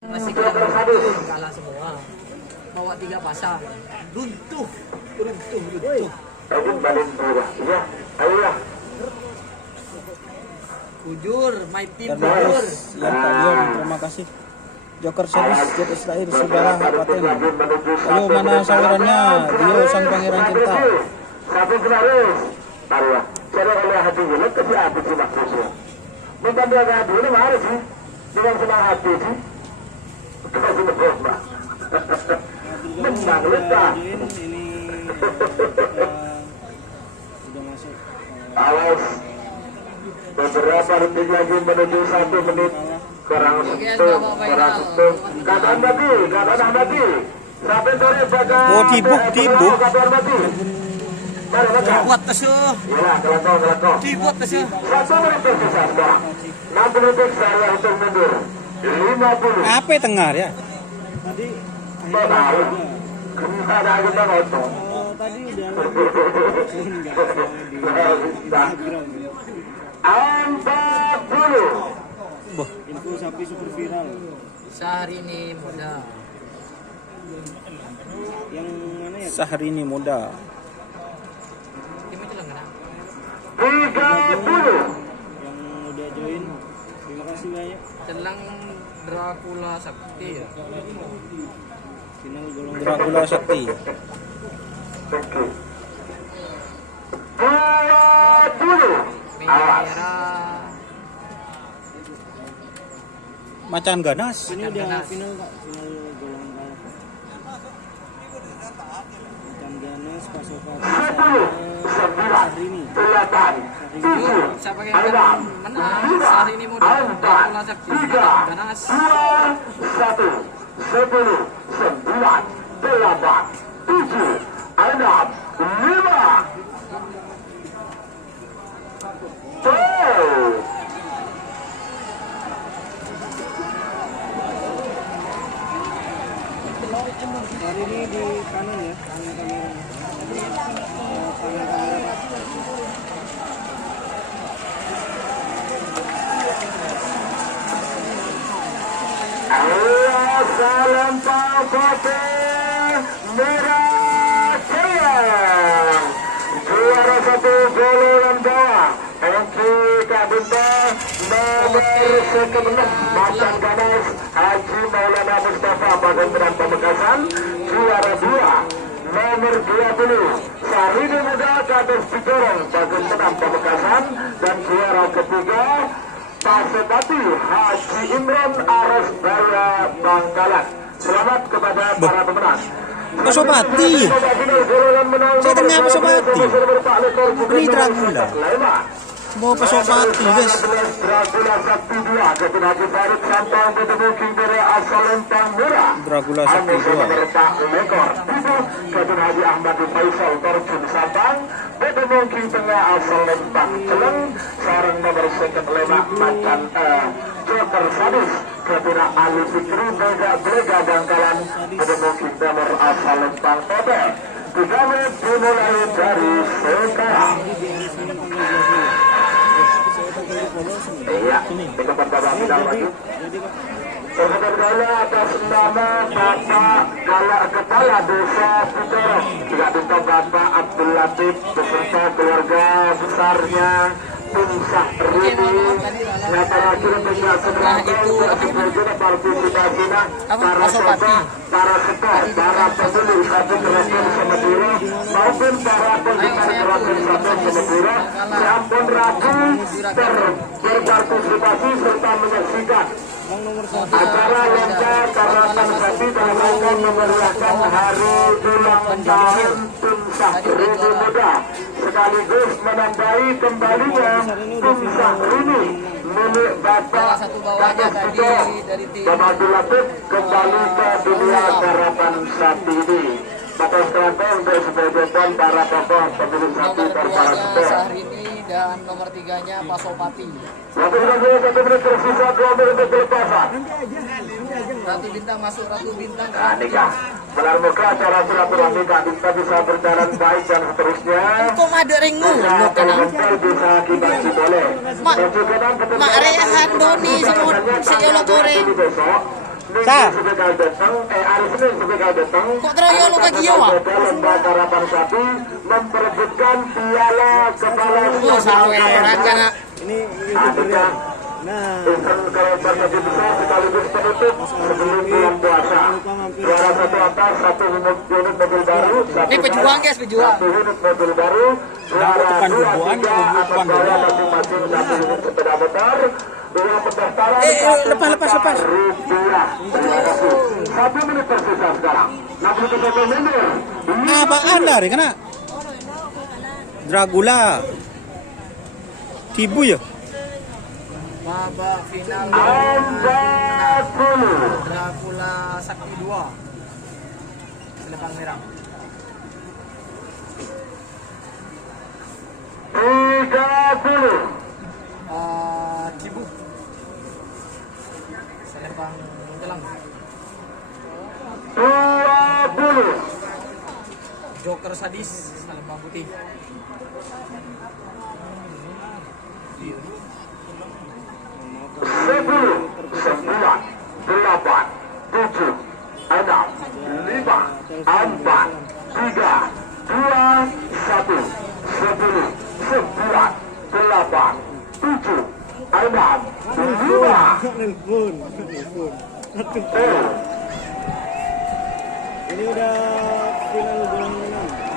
Masih kalah semua. Bawa 3 pasang. Runtuh. Bujur, my team bujur. Yang kalian, terima kasih. Joker Service, Joker lahir Sibara Paten. Ayo mana sawerannya? Dio sang pangeran cinta. Satu senaris. Taruh. Cara oleh hati gue ke dia hati sih maksudnya. Bukan dia hati ini mana sih? Dengan senang hati sih. Kasih lebih mbak. Menang letak. Udah masuk. Awas. Beberapa detik lagi menuju 1 menit. Kurang sentuh. Keadaan mati. Sampai sore pada. Oh, tibuk. Keadaan mati. Dibuat tas yo. Yalah, kelakon. Dibuat tas yo. 1 menit tersisa sekarang. 60 detik saya untuk mundur. 50. Apa tengah ya? Tadi Tahu. Kemana kita nonton? tadi udah Empat puluh. info sapi super viral. Syahrini muda. Yang mana ya? Syahrini muda. Tim itu lah kena. 30. Yang udah join. Terima kasih banyak. Celang Dracula Sakti ya. Final golong Dracula Sakti. Oke. 20. Merah. Macan ganas. ini udah final Kak, final golong kalah. Ikan ganas pasokan 10. 9. ini. 8. Yuk, siapa yang akan menang? Syahrini muda. Dracula Sakti. Ganas. 1. 10. 9. 8. 7. 6. 5. Tuh. Hari ini di kanan ya, kanan kamera. Kanan kamera. Allah salam Pate Merah Jaya. Juara 1 golongan bawah. Eki Kabinda nomor 16 Macan Ganas Haji Maulana Mustafa Pagendran Pamekasan. Juara 2 nomor 20 Syahrini Muda Kados Pidorong Pagendran Pamekasan. Dan juara ketiga Pasopati Haji Imron Aras Baya Bangkalan. Selamat kepada para pemenang. Pasopati. Saya tengah Pasopati. Ini Dracula. Mau Pasopati guys. Dracula Sakti 2 Kapten Haji Farid Santang bertemu King Bere asal Lempang Merah. Dracula Sakti 2. Lekor Kapten Haji Ahmad Faisal Torjun Sabang bertemu King Tengah asal Lempang Celeng. Sarang nomor 5 Macan Joker Sadis Kapten Ali Fikri Brega Bangkalan bertemu King Timur asal Lempang Tebe. 3 menit dimulai dari sekarang. Iya, kita babak final lagi. Sebenarnya atas nama Bapak Kepala Desa Pidorong, juga minta Bapak Abdul Latif beserta keluarga besarnya tim Syahrini nyata kira tidak sebenarnya partisipasinya para sobat, para setor, para pembeli satu gerakan Semedura maupun para pembina gerakan satu Semedura sampun ragu berpartisipasi serta menyaksikan acara lomba karapan sapi dalam rangka memeriahkan hari ulang tahun tim Syahrini Muda sekaligus menandai kembalinya tim Syahrini milik Bapak Kados Pidorong. Bapak Abdul Latif kembali ke dunia karapan sapi ini. Bapak sekalian untuk sebagai para tokoh pemilik sapi dan para setor. Syahrini dan nomor 3-nya Pasopati. Waktu sudah 1 menit tersisa 2 menit untuk pelepasan. Ratu Bintang masuk Ratu Bintang. Nah, nikah. Benar muka acara silaturahmi Kak Dista bisa berjalan baik dan seterusnya. Kok ada ringmu? Nah, kalau mental bisa akibat si boleh. Mak Rehan Doni si Yolo Kore. Besok Sa? Hari Senin sebagai datang. Kok terakhir lu kaki ya, Wak? Lomba karapan sapi memperebutkan piala kepala Oh, saweran kan. Ini youtuber ya. Nah, event karapan sapi besar sekaligus penutup sebelum bulan puasa. Juara satu atas, satu unit mobil baru. Ini pejuang guys, pejuang. Satu unit mobil baru. Juara Bukan 2, bubuan, 3 atas bubuan bawah dulu. masing-masing satu unit sepeda motor. Dengan pendaftaran lepas. rupiah. Terima kasih. 1 menit tersisa sekarang. 61 menit. Apaan dari kena? Dragula. Tibu ya? Babak final Anda dulu. Dracula Sakti 2. Selepang merah. 30. Cibu. Selepang gelang. 20. Joker sadis, selepang putih. 10, 9, 8, 7, 6, 5, 4, 3, 2, 1, sepuluh, 9, 8, 7, 6, 5, nelpon. Ini udah final golongan 6.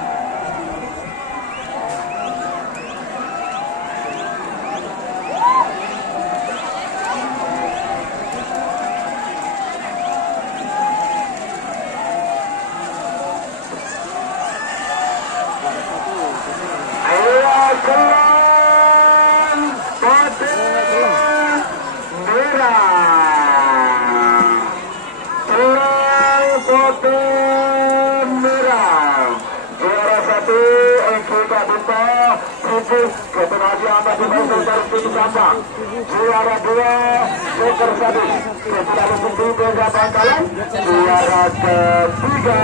Juara 2 Joker Sadis. Kita tunggu beda bangkalan. Juara ketiga.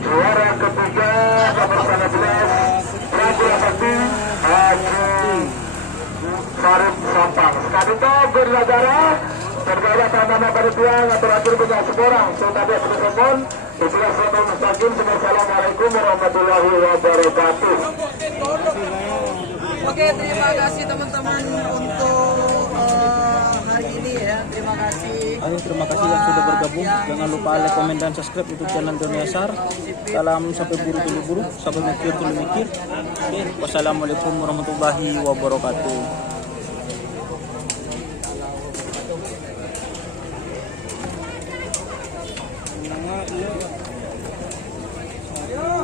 Juara ketiga nomor 11 Dracula Sakti Haji Farid Sampang. Sekali itu bernegara tergala tanah panitia ngatur-atur punya seorang. So tadi aku telepon. Itulah Selamat Mustaqim. Assalamualaikum warahmatullahi wabarakatuh. Oke, terima kasih teman-teman untuk hari ini ya. Terima kasih. Ayo, terima kasih yang sudah bergabung. Jangan lupa like, komen, dan subscribe YouTube channel Dunia Sar. Salam sampai buru-buru, sampai mikir. Oke, wassalamualaikum warahmatullahi wabarakatuh.